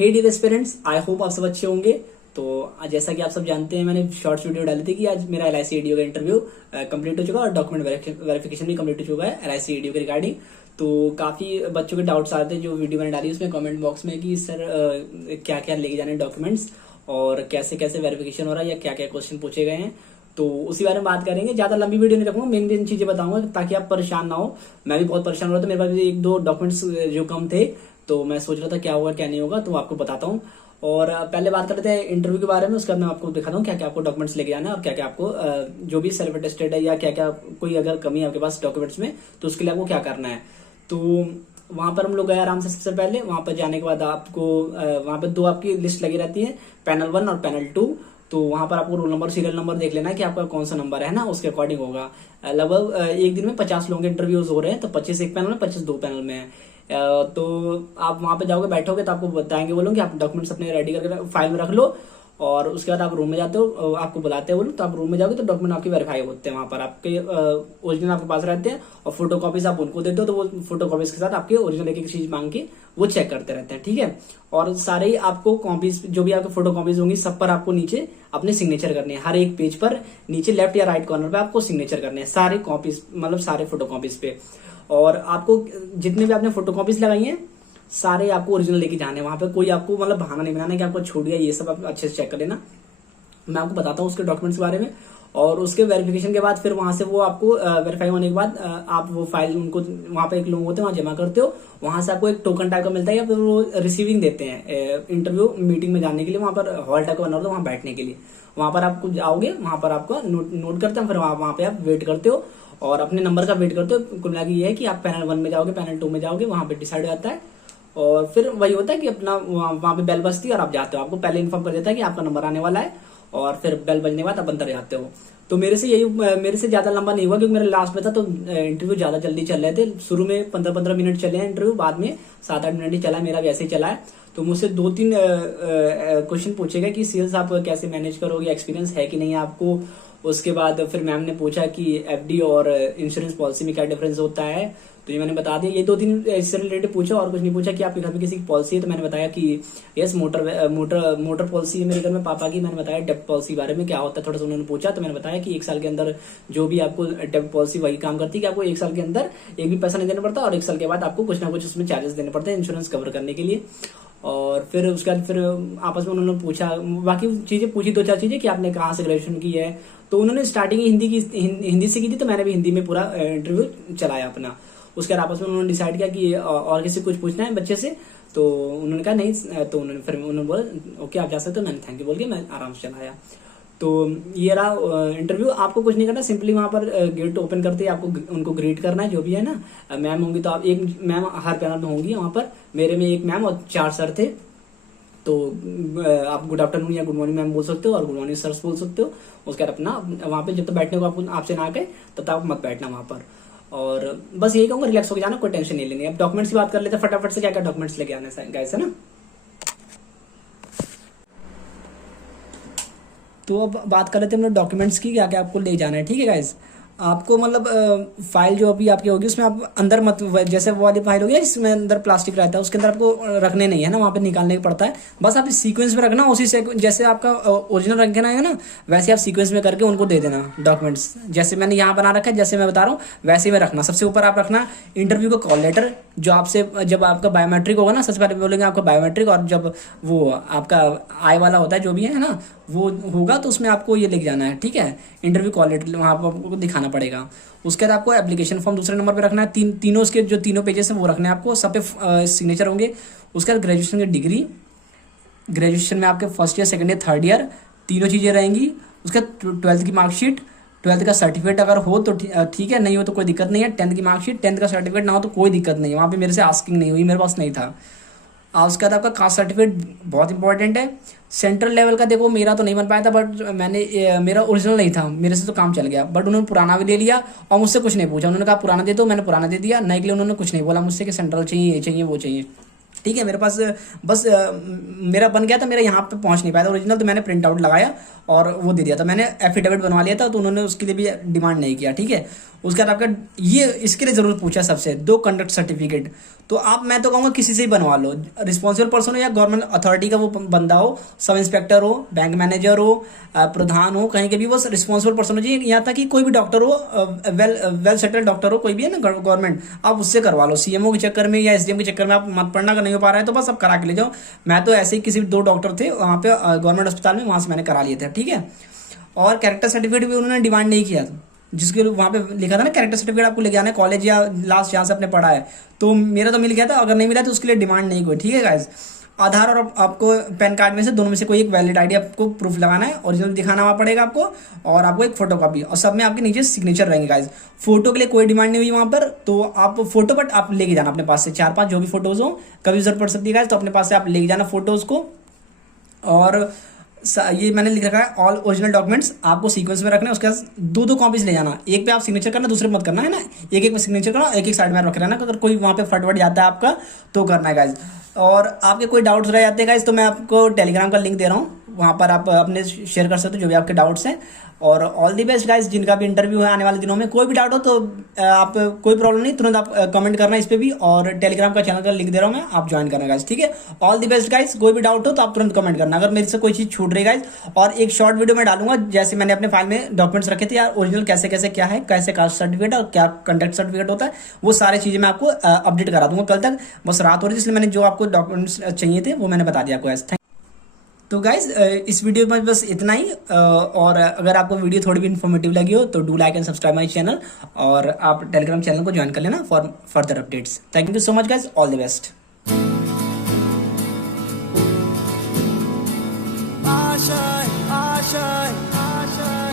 Hey dear aspirants, I hope आप सब अच्छे होंगे। तो जैसा कि आप सब जानते हैं, मैंने शॉर्ट्स वीडियो डाली थी कि आज मेरा LIC ADO का इंटरव्यू कंप्लीट हो चुका और डॉक्यूमेंट वेरिफिकेशन भी कंप्लीट हो चुका है LIC ADO के रिगार्डिंग। तो काफ़ी बच्चों के डाउट्स आ रहे थे जो वीडियो मैंने डाली उसमें कमेंट बॉक्स में कि सर क्या क्या लेके जाने डॉक्यूमेंट्स और कैसे कैसे वेरिफिकेशन हो रहा है या क्या क्या क्वेश्चन पूछे गए हैं। तो उसी बारे में बात करेंगे। ज्यादा लंबी वीडियो नहीं रखूंगा, मेन मेन चीजें बताऊंगा ताकि आप परेशान ना हो। मैं भी बहुत परेशान हो रहा था, मेरे पास भी एक दो डॉक्यूमेंट्स जो कम थे, तो मैं सोच रहा था क्या होगा क्या नहीं होगा, तो आपको बताता हूँ। और पहले बात कर लेते हैं इंटरव्यू के बारे में, उसके बाद मैं आपको दिखाता हूँ क्या क्या आपको डॉक्यूमेंट्स लेके जाना है और क्या क्या आपको जो भी सेल्फ अटेस्टेड है या क्या क्या कोई अगर कमी है आपके पास डॉक्यूमेंट्स में तो उसके लिए आपको क्या करना है। तो वहां पर हम लोग गए आराम से। सबसे पहले वहां पर जाने के बाद आपको वहां पर दो आपकी लिस्ट लगी रहती है, पैनल 1 और पैनल 2। तो वहां पर आपको रोल नंबर सीरियल नंबर देख लेना है कि आपका कौन सा नंबर है ना, उसके अकॉर्डिंग होगा। लगभग एक दिन में 50 लोगों के इंटरव्यूज हो रहे हैं, तो 25 एक पैनल में 25 दो पैनल में है। तो आप वहां पे जाओगे बैठोगे तो आपको बताएंगे वो लोग कि आप डॉक्यूमेंट्स अपने रेडी करके फाइल में रख लो। और उसके बाद आप रूम में जाते हो, आपको बुलाते हैं वो लोग, तो आप रूम में जाओगे तो डॉक्यूमेंट आपके वेरीफाई होते हैं। वहां पर आपके ओरिजिनल आपके पास रहते हैं और फोटो कॉपीज आप उनको देते हो, तो वो फोटो कॉपीज के साथ आपके ओरिजिनल एक एक चीज मांग के वो चेक करते रहते हैं, ठीक है। और सारे ही आपको कॉपीज जो भी आपके फोटो कॉपीज होंगी सब पर आपको नीचे अपने सिग्नेचर करने हैं। हर एक पेज पर नीचे लेफ्ट या राइट कॉर्नर पे आपको सिग्नेचर करने हैं सारे कॉपीज, मतलब सारे फोटो कॉपीज पे। और आपको जितने भी आपने फोटो कॉपीज लगाई हैं सारे आपको ओरिजिनल लेके जाने हैं। वहां पे कोई आपको मतलब बहाना नहीं बनाना कि आपको छूट गया, ये सब आप अच्छे से चेक कर लेना। मैं आपको बताता हूँ उसके डॉक्यूमेंट्स के बारे में। और उसके वेरिफिकेशन के बाद फिर वहां से वो आपको वेरीफाई होने के बाद आप वो फाइल उनको वहां पे एक लोग होते हैं वहां जमा करते हो। वहां से आपको एक टोकन टाइप का मिलता है या फिर वो रिसीविंग देते हैं इंटरव्यू मीटिंग में जाने के लिए। वहां पर हॉल टाइप का बना होता है वहां बैठने के लिए। वहां पर आपको जाओगे, वहां पर आपको नोट करते हैं, फिर वहां पे आप वेट करते हो और अपने नंबर का वेट करते हो। कुल मिला के ये है कि आप पैनल 1 में जाओगे, पैनल 2 में जाओगे, वहां पे डिसाइड हो जाता है। और फिर वही होता है कि अपना वहां पे बेल बजती है और आप जाते हो। आपको पहले इन्फॉर्म कर देता है कि आपका नंबर आने वाला है और फिर बेल बजने के बाद आप अंदर जाते हो। तो मेरे से ज्यादा लंबा नहीं हुआ क्योंकि मेरा लास्ट में था, तो इंटरव्यू ज्यादा जल्दी चल रहे थे। शुरू में 15-15 मिनट चले हैं इंटरव्यू, बाद में 7-8 मिनट ही चला है, मेरा भी ऐसे ही चला है। तो मुझसे 2-3 क्वेश्चन पूछे गए कि सेल्स आप कैसे मैनेज करोगे, एक्सपीरियंस है कि नहीं आपको। उसके बाद फिर मैम ने पूछा कि FD और इंश्योरेंस पॉलिसी में क्या डिफरेंस होता है, तो ये मैंने बता दिया। ये 2-3 इससे रिलेटेड पूछा और कुछ नहीं पूछा कि आपके घर में किसी की पॉलिसी है, तो मैंने बताया कि यस मोटर पॉलिसी है मेरे घर में पापा की। मैंने बताया डेप्ट पॉलिसी के बारे में क्या होता है, थोड़ा सा उन्होंने पूछा, तो मैंने बताया कि 1 साल के अंदर जो भी आपको डेप्ट पॉलिसी वही काम करती है कि आपको 1 साल के अंदर एक भी पैसा नहीं देना पड़ता और 1 साल के बाद आपको कुछ ना कुछ उसमें चार्जेस देने पड़ते हैं इंश्योरेंस कवर करने के लिए। और फिर उसके बाद फिर आपस में उन्होंने पूछा, बाकी चीजें पूछी 2-4 चीजें कि आपने कहाँ से ग्रेजुएशन की है। तो उन्होंने स्टार्टिंग हिंदी से की थी, तो मैंने भी हिंदी में पूरा इंटरव्यू चलाया अपना। उसके बाद आपस में उन्होंने डिसाइड किया कि और किसी कुछ पूछना है बच्चे से, तो उन्होंने कहा नहीं। तो उन्होंने बोला ओके आप जा सकते हो। मैंने थैंक यू बोल के मैं आराम से चलाया। तो ये रहा इंटरव्यू। आपको कुछ नहीं करना, सिंपली वहां पर गेट ओपन करते ही आपको उनको ग्रीट करना है, जो भी है ना। मैम होंगी तो आप एक मैम हर पैनल में होंगी। वहां पर मेरे में एक मैम और 4 सर थे, तो आप गुड आफ्टरनून या गुड मॉर्निंग मैम बोल सकते हो और गुड मॉर्निंग सर बोल सकते हो। उसके बाद अपना वहां पे जब तक बैठने को आपसे ना आए तब तक आप मत बैठना वहां पर। और बस यही कहूंगा, रिलैक्स होकर जाना, कोई टेंशन नहीं लेनी। अब डॉक्यूमेंट्स की बात कर लेते हैं फटाफट से, क्या क्या डॉक्यूमेंट्स लेके आने गाइस, है ना। तो अब बात कर लेते हैं हम डॉक्यूमेंट्स की, क्या क्या आपको ले जाना है, ठीक है गाइस। आपको मतलब फाइल जो अभी आपकी होगी उसमें आप अंदर मत, जैसे वो वाली फाइल होगी जिसमें अंदर प्लास्टिक रहता है उसके अंदर आपको रखने नहीं है ना, वहां पे निकालने का पड़ता है। बस आप सीक्वेंस में रखना, उसी से जैसे आपका ओरिजिनल रखना है ना वैसे आप सीक्वेंस में करके उनको दे देना डॉक्यूमेंट्स। जैसे मैंने यहाँ बना रखा है, जैसे मैं बता रहा हूँ वैसे में रखना। सबसे ऊपर आप रखना इंटरव्यू का कॉल लेटर, जो आपसे जब आपका बायोमेट्रिक होगा ना, सबसे पहले बोलेंगे आपका बायोमेट्रिक, और जब वो आपका आई वाला होता है जो भी है ना वो होगा तो उसमें आपको ये लेके जाना है, ठीक है। इंटरव्यू कॉल लेटर वहाँ पर आपको दिखाना पड़ेगा। उसके बाद आपको एप्लीकेशन फॉर्म दूसरे नंबर पे रखना है। तीनों उसके जो तीनों पेजेस हैं वो रखने हैं आपको, सब पे सिग्नेचर होंगे। उसके बाद ग्रेजुएशन की डिग्री, ग्रेजुएशन में आपके first year, second year, third year तीनों चीज़ें रहेंगी। उसके बाद 12th की मार्कशीट, 12th का सर्टिफिकेट अगर हो तो ठीक है, नहीं हो तो कोई दिक्कत नहीं है। 10th की मार्कशीट, 10th का सर्टिफिकेट ना हो तो कोई दिक्कत नहीं है। वहाँ पे मेरे से आस्किंग नहीं हुई, मेरे पास नहीं था। उसके बाद आपका कास्ट सर्टिफिकेट बहुत इंपॉर्टेंट है। सेंट्रल लेवल का देखो मेरा तो नहीं बन पाया था, बट मेरा ओरिजिनल नहीं था, मेरे से तो काम चल गया। बट उन्होंने पुराना भी ले लिया और मुझसे कुछ नहीं पूछा। उन्होंने कहा पुराना दे दो, मैंने पुराना दे दिया। नए के लिए उन्होंने कुछ नहीं बोला मुझसे कि सेंट्रल चाहिए, ये चाहिए, वो चाहिए। ठीक है। मेरे पास बस मेरा बन गया था, मेरा यहाँ पे पहुँच नहीं पाया था ओरिजिनल, तो मैंने प्रिंट आउट लगाया और वो दे दिया था। मैंने एफिडेविट बनवा लिया था, तो उन्होंने उसके लिए भी डिमांड नहीं किया, ठीक है। उसके बाद आपका ये इसके लिए ज़रूर पूछा सबसे, 2 कंडक्ट सर्टिफिकेट। तो आप, मैं तो कहूँगा किसी से ही बनवा लो, रिस्पॉन्सिबल पर्सन हो या गवर्नमेंट अथॉरिटी का वो बंदा हो, सब इंस्पेक्टर हो, बैंक मैनेजर हो, प्रधान हो, कहीं के भी वो रिस्पॉन्सिबल पर्सन हो जी। यहाँ तक कि कोई भी डॉक्टर हो, वेल सेटल्ड डॉक्टर हो, कोई भी है ना गवर्नमेंट, आप उससे करवा लो। सीएमओ के चक्कर में या एसडीएम के चक्कर में आप मत पड़ना, अगर नहीं हो पा रहा है तो बस आप करा के ले जाओ। मैं तो ऐसे ही किसी 2 डॉक्टर थे वहाँ पे गवर्नमेंट अस्पताल में, वहाँ से मैंने करा लिए थे, ठीक है। और कैरेक्टर सर्टिफिकेट भी उन्होंने डिमांड नहीं किया था, जिसके वहाँ पे लिखा था ना कैरेक्टर सर्टिफिकेट आपको लेके आना है कॉलेज या लास्ट जहाँ से आपने पढ़ा है, तो मेरा तो मिल गया था। अगर नहीं मिला तो उसके लिए डिमांड नहीं कोई, ठीक है गाइस। आधार और आपको पैन कार्ड में से दोनों में से कोई एक वैलिड आईडी आपको प्रूफ लगाना है, ओरिजिनल दिखाना वहाँ पड़ेगा आपको, और आपको एक फोटो कॉपी, और सब में आपके नीचे सिग्नेचर रहेंगे गाइस। फोटो के लिए कोई डिमांड नहीं हुई वहाँ पर, तो आप फोटो बट आप लेके जाना अपने पास से 4-5 जो भी फोटोज हो, कभी जरूरत पड़ सकती है गाइस, तो अपने पास से आप लेके जाना फोटोज को। और ये मैंने लिख रखा है ऑल ओरिजिनल डॉक्यूमेंट्स आपको सीक्वेंस में रखना है। उसके बाद 2-2 कॉपीज ले जाना, एक पे आप सिग्नेचर करना, दूसरे पे मत करना, है ना। एक पे सिग्नेचर करना, एक साइड में रख रहना, अगर कोई वहाँ पे फटवट जाता है आपका तो करना है गाइज। और आपके कोई डाउट्स रह जाते हैं गाइज, तो मैं आपको टेलीग्राम का लिंक दे रहा हूँ, वहाँ पर आप अपने शेयर कर सकते हो जो भी आपके डाउट्स हैं। और ऑल दी बेस्ट गाइज, जिनका भी इंटरव्यू है आने वाले दिनों में। कोई भी डाउट हो तो आप, कोई प्रॉब्लम नहीं, तुरंत आप कमेंट करना इस पे भी, और टेलीग्राम का चैनल का लिंक दे रहा हूँ मैं, आप ज्वाइन करना गाइज, ठीक है। ऑल दी बेस्ट गाइज, कोई भी डाउट हो तो आप तुरंत कमेंट करना अगर मेरे से कोई चीज़ छूट रही गाइज। और एक शॉर्ट वीडियो में डालूंगा, जैसे मैंने अपने फाइल में डॉक्यूमेंट्स रखे थे यार, ओरिजिनल कैसे कैसे क्या है, कैसे कास्ट सर्टिफिकेट और क्या कंडक्ट सर्टिफिकेट होता है, वो सारी चीज़ें मैं आपको अपडेट करा दूंगा कल तक। बस रात हो रही है, इसलिए मैंने जो आपको डॉक्यूमेंट्स चाहिए थे वो मैंने बता दिया आपको गाइज। तो गाइज इस वीडियो में बस इतना ही। और अगर आपको वीडियो थोड़ी भी इन्फॉर्मेटिव लगी हो तो do like and subscribe my channel, और आप टेलीग्राम चैनल को ज्वाइन कर लेना for further updates. Thank you so much guys, all the best.